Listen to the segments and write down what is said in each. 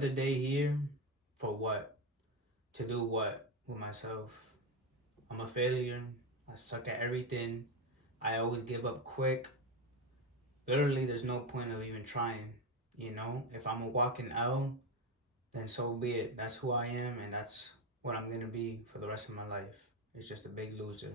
Another day here for what? To do what with myself? I'm a failure. I suck at everything. I always give up quick. Literally, there's no point of even trying. If I'm a walking L, then so be it. That's who I am, and that's what I'm gonna be for the rest of my life. It's just a big loser.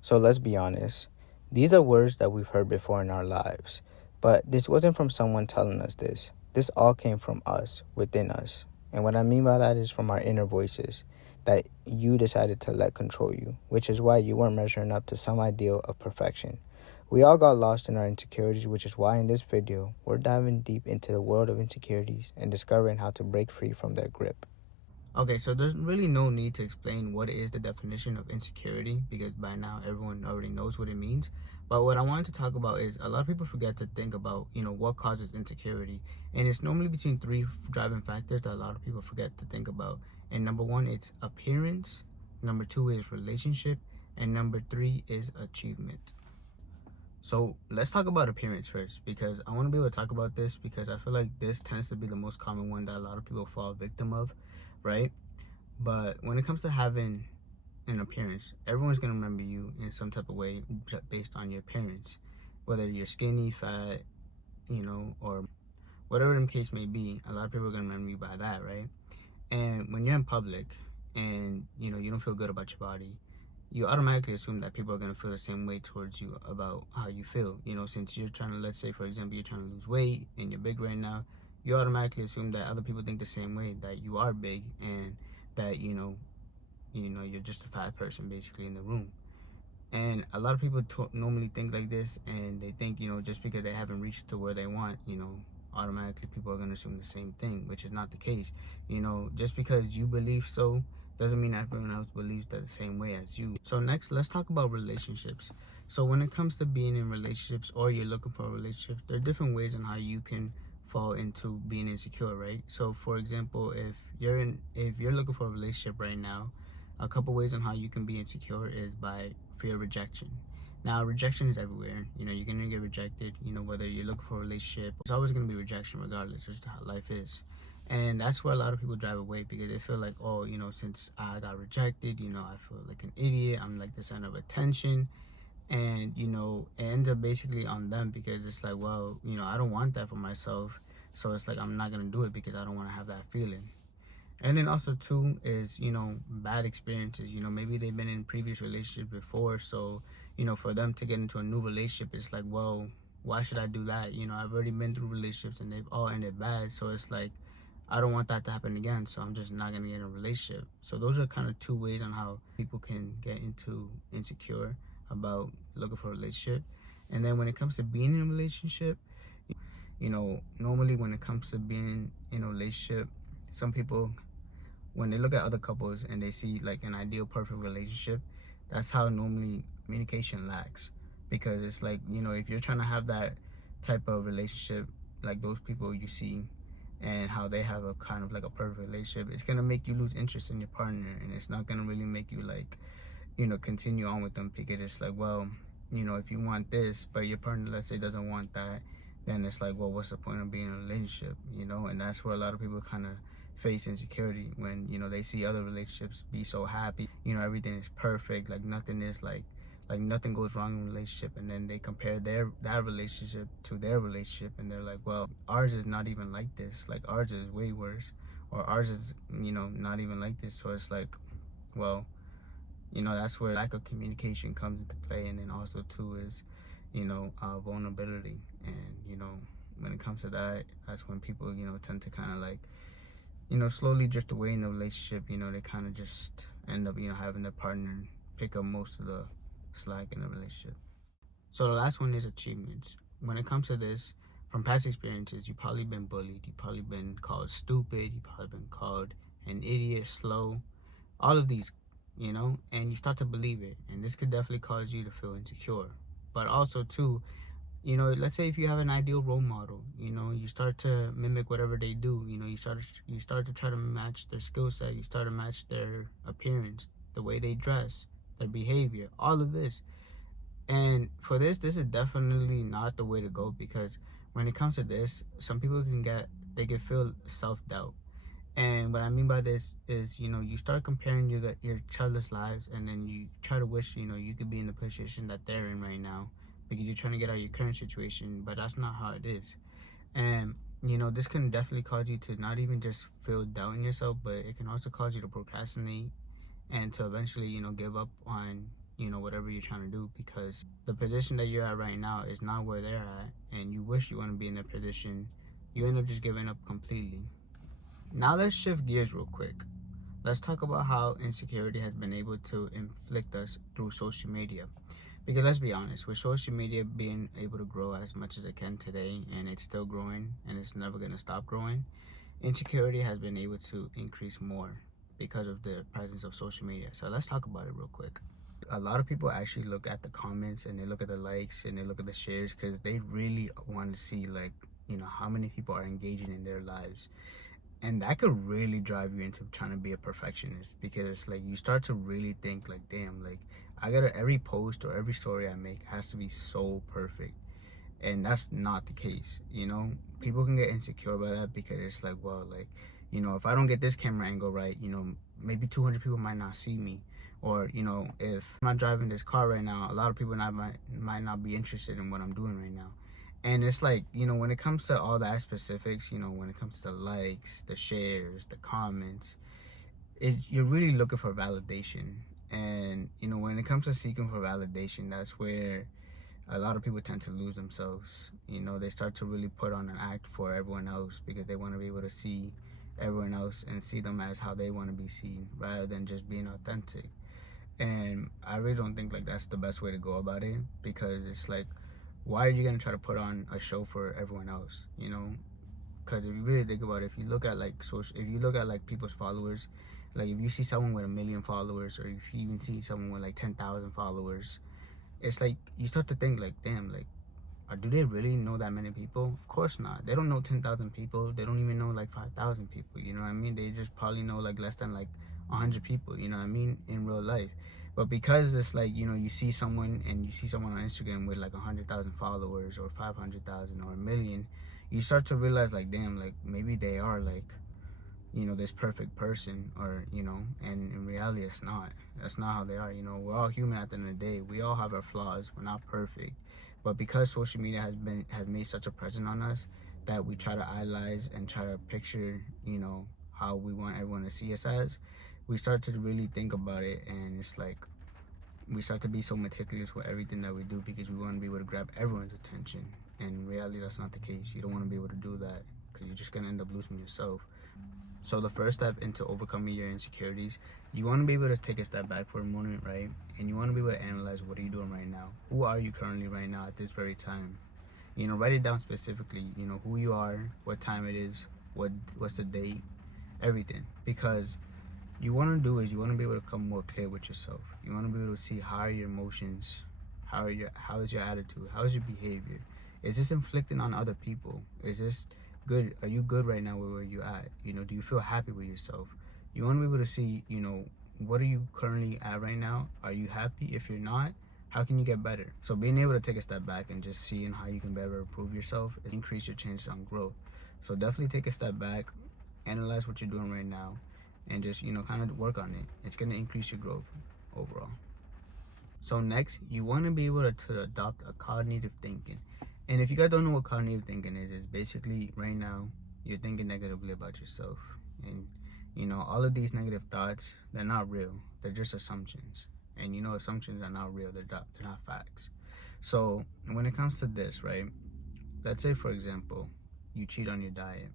So let's be honest. These are words that we've heard before in our lives. But this wasn't from someone telling us this. This all came from us, within us. And what I mean by that is from our inner voices that you decided to let control you, which is why you weren't measuring up to some ideal of perfection. We all got lost in our insecurities, which is why in this video, we're diving deep into the world of insecurities and discovering how to break free from their grip. Okay, so there's really no need to explain what is the definition of insecurity because by now everyone already knows what it means. But what I wanted to talk about is a lot of people forget to think about, what causes insecurity. And it's normally between three driving factors that a lot of people forget to think about. And number one, it's appearance. Number two is relationship. And number three is achievement. So let's talk about appearance first because I want to be able to talk about this because I feel like this tends to be the most common one that a lot of people fall victim of, right? But when it comes to having an appearance, everyone's gonna remember you in some type of way based on your appearance, whether you're skinny, fat, or whatever the case may be. A lot of people are gonna remember you by that, right? And when you're in public and you don't feel good about your body, you automatically assume that people are going to feel the same way towards you about how you feel. Since you're trying to, let's say for example, you're trying to lose weight and you're big right now, you automatically assume that other people think the same way, that you are big and that you're just a fat person basically in the room. And a lot of people normally think like this, and they think just because they haven't reached to where they want, automatically people are going to assume the same thing, which is not the case. Just because you believe so doesn't mean everyone else believes that the same way as you. So next, let's talk about relationships. So when it comes to being in relationships or you're looking for a relationship, there are different ways on how you can fall into being insecure, right? So for example, if you're looking for a relationship right now, a couple ways on how you can be insecure is by fear of rejection. Now, rejection is everywhere. You're gonna get rejected. Whether you're looking for a relationship, it's always gonna be rejection, regardless. It's just how life is, and that's where a lot of people drive away because they feel like, oh, since I got rejected, I feel like an idiot. I'm like the center of attention, and it ends up basically on them because it's like, well, I don't want that for myself, so it's like I'm not gonna do it because I don't want to have that feeling. And then also too is bad experiences. Maybe they've been in previous relationships before, so for them to get into a new relationship, it's like, well, why should I do that? I've already been through relationships and they've all ended bad, so it's like I don't want that to happen again, so I'm just not gonna get in a relationship. So those are kind of two ways on how people can get into insecure about looking for a relationship. And then when it comes to being in a relationship, normally when it comes to being in a relationship, some people, when they look at other couples and they see like an ideal perfect relationship, that's how normally communication lacks. Because it's like, if you're trying to have that type of relationship like those people you see and how they have a kind of like a perfect relationship, it's gonna make you lose interest in your partner, and it's not gonna really make you like continue on with them because it's like, well, if you want this but your partner, let's say, doesn't want that, then it's like, well, what's the point of being in a relationship? And that's where a lot of people kind of face insecurity when they see other relationships be so happy, everything is perfect, like nothing is like nothing goes wrong in a relationship, and then they compare that relationship to their relationship and they're like, well, ours is not even like this, like ours is way worse, or ours is not even like this. So it's like, well, that's where lack of communication comes into play. And then also too is vulnerability. And when it comes to that, that's when people tend to kind of like slowly drift away in the relationship. They kind of just end up having their partner pick up most of the slack in the relationship. So the last one is achievements. When it comes to this, from past experiences, you've probably been bullied, you've probably been called stupid, you've probably been called an idiot, slow, all of these, and you start to believe it, and this could definitely cause you to feel insecure. But also too, let's say if you have an ideal role model, you start to mimic whatever they do. You start to try to match their skill set, you start to match their appearance, the way they dress, their behavior, all of this. And for this is definitely not the way to go, because when it comes to this, some people can get they can feel self-doubt. And what I mean by this is, you start comparing your childless lives, and then you try to wish, you could be in the position that they're in right now, because you're trying to get out of your current situation, but that's not how it is. And this can definitely cause you to not even just feel doubt in yourself, but it can also cause you to procrastinate and to eventually, give up on, whatever you're trying to do, because the position that you're at right now is not where they're at, and you wish you want to be in their position. You end up just giving up completely. Now let's shift gears real quick. Let's talk about how insecurity has been able to inflict us through social media. Because let's be honest, with social media being able to grow as much as it can today, and it's still growing and it's never going to stop growing, insecurity has been able to increase more because of the presence of social media. So let's talk about it real quick. A lot of people actually look at the comments, and they look at the likes, and they look at the shares, because they really want to see, like, how many people are engaging in their lives. And that could really drive you into trying to be a perfectionist, because like you start to really think like, damn, like I gotta, every post or every story I make has to be so perfect. And that's not the case. People can get insecure by that, because it's like, well, like, if I don't get this camera angle right, maybe 200 people might not see me. Or if I'm not driving this car right now, a lot of people might not be interested in what I'm doing right now. And it's like, when it comes to all that specifics, when it comes to the likes, the shares, the comments, you're really looking for validation. And when it comes to seeking for validation, that's where a lot of people tend to lose themselves. They start to really put on an act for everyone else, because they want to be able to see everyone else and see them as how they want to be seen, rather than just being authentic. And I really don't think like that's the best way to go about it, because it's like, why are you gonna try to put on a show for everyone else? Because if you really think about it, if you look at like if you look at like people's followers, like if you see someone with 1 million followers, or if you even see someone with like 10,000 followers, it's like you start to think like, damn, like, do they really know that many people? Of course not. They don't know 10,000 people. They don't even know like 5,000 people. You know what I mean? They just probably know like less than like 100 people. You know what I mean? In real life. But because it's like, you see someone, and you see someone on Instagram with like 100,000 followers, or 500,000, or 1 million, you start to realize like, damn, like maybe they are like, this perfect person, or and in reality it's not. That's not how they are. We're all human at the end of the day. We all have our flaws. We're not perfect. But because social media has made such a presence on us, that we try to idolize and try to picture, how we want everyone to see us as, we start to really think about it, and it's like we start to be so meticulous with everything that we do, because we want to be able to grab everyone's attention. And in reality, that's not the case. You don't want to be able to do that, because you're just going to end up losing yourself. So the first step into overcoming your insecurities, you want to be able to take a step back for a moment, right? And you want to be able to analyze, what are you doing right now? Who are you currently right now at this very time? Write it down specifically. Who you are, what time it is, what's the date, everything. Because you want to do is, you want to be able to come more clear with yourself. You want to be able to see, how are your emotions, how is your attitude, how is your behavior? Is this inflicting on other people? Is this good? Are you good right now where you at? Do you feel happy with yourself? You want to be able to see, what are you currently at right now? Are you happy? If you're not, how can you get better? So being able to take a step back and just seeing how you can better improve yourself is increase your chances on growth. So definitely take a step back, analyze what you're doing right now, and just kind of work on it. It's going to increase your growth overall. So next, you want to be able to adopt a cognitive thinking. And if you guys don't know what cognitive thinking is, it's basically right now you're thinking negatively about yourself. And all of these negative thoughts, they're not real. They're just assumptions. And assumptions are not real. They're not facts. So when it comes to this, right? Let's say, for example, you cheat on your diet.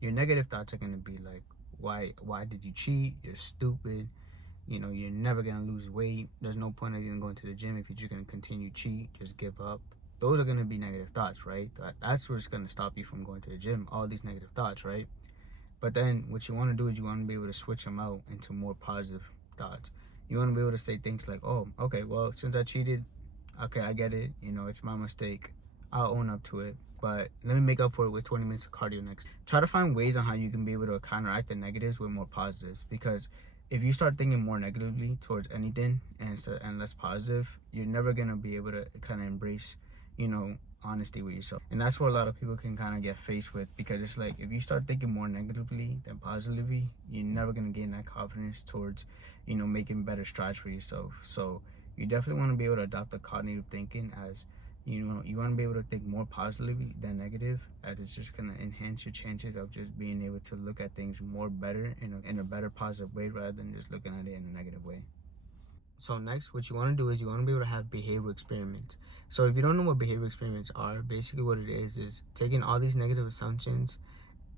Your negative thoughts are going to be like, why did you cheat? You're stupid. You're never gonna lose weight. There's no point of even going to the gym if you're just gonna continue to cheat. Just give up. Those are gonna be negative thoughts, right? That's what's gonna stop you from going to the gym. All these negative thoughts, right? But then what you want to do is, you want to be able to switch them out into more positive thoughts. You want to be able to say things like, oh, okay, well, since I cheated, okay, I get it. It's my mistake. I'll own up to it. But let me make up for it with 20 minutes of cardio next. Try to find ways on how you can be able to counteract the negatives with more positives. Because if you start thinking more negatively towards anything and less positive, you're never going to be able to kind of embrace, honesty with yourself. And that's where a lot of people can kind of get faced with, because it's like if you start thinking more negatively than positively, you're never going to gain that confidence towards, making better strides for yourself. So you definitely want to be able to adopt the cognitive thinking, as you want to be able to think more positively than negative, as it's just going to enhance your chances of just being able to look at things more better in a better positive way, rather than just looking at it in a negative way. So next, what you want to do is you want to be able to have behavior experiments. So if you don't know what behavior experiments are, basically what it is taking all these negative assumptions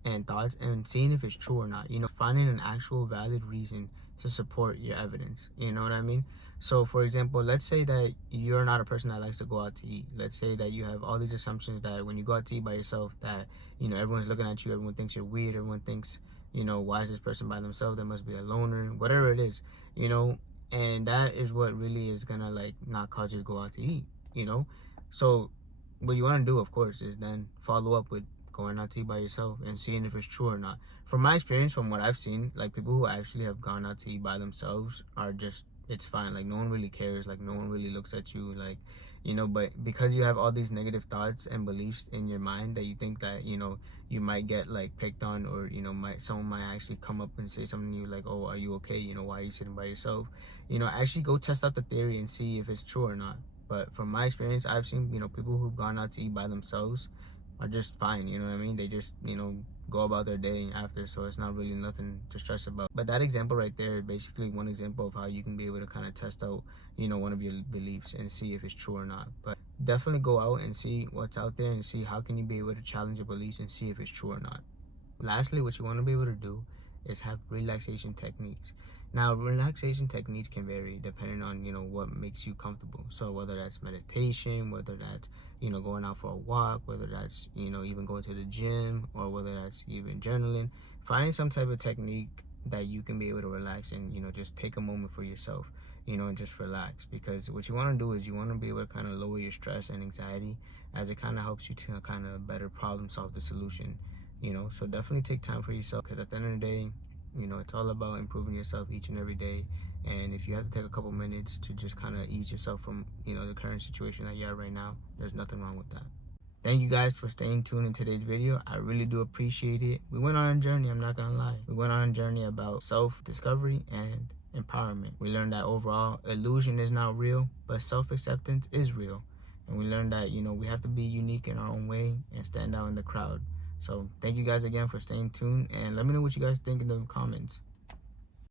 and thoughts and seeing if it's true or not. Finding an actual valid reason to support your evidence. You know what I mean? So, for example, let's say that you're not a person that likes to go out to eat. Let's say that you have all these assumptions that when you go out to eat by yourself, that everyone's looking at you, everyone thinks you're weird, everyone thinks, why is this person by themselves? They must be a loner, whatever it is, you know. And that is what really is gonna like not cause you to go out to eat. So what you want to do, of course, is then follow up with going out to eat by yourself and seeing if it's true or not. From my experience, from what I've seen, like people who actually have gone out to eat by themselves are just, it's fine. Like no one really cares. Like no one really looks at you. Like, but because you have all these negative thoughts and beliefs in your mind that you think that, you might get like picked on, or, someone might actually come up and say something to you like, oh, are you okay? Why are you sitting by yourself? Actually go test out the theory and see if it's true or not. But from my experience, I've seen, people who've gone out to eat by themselves are just fine. You know what I mean? They just, go about their day after, so it's not really nothing to stress about. But that example right there is basically one example of how you can be able to kind of test out, one of your beliefs and see if it's true or not. But definitely go out and see what's out there and see how can you be able to challenge your beliefs and see if it's true or not. Lastly, what you want to be able to do is have relaxation techniques. Now, relaxation techniques can vary depending on, what makes you comfortable. So whether that's meditation, whether that's, going out for a walk, whether that's, even going to the gym, or whether that's even journaling, finding some type of technique that you can be able to relax and, just take a moment for yourself, and just relax. Because what you want to do is you want to be able to kind of lower your stress and anxiety, as it kind of helps you to kind of better problem solve the solution. So definitely take time for yourself, because at the end of the day, it's all about improving yourself each and every day. And if you have to take a couple minutes to just kind of ease yourself from, the current situation that you're at right now, there's nothing wrong with that. Thank you guys for staying tuned in today's video. I really do appreciate it. We went on a journey, I'm not gonna lie. We went on a journey about self-discovery and empowerment. We learned that overall, illusion is not real, but self-acceptance is real. And we learned that, we have to be unique in our own way and stand out in the crowd. So thank you guys again for staying tuned, and let me know what you guys think in the comments.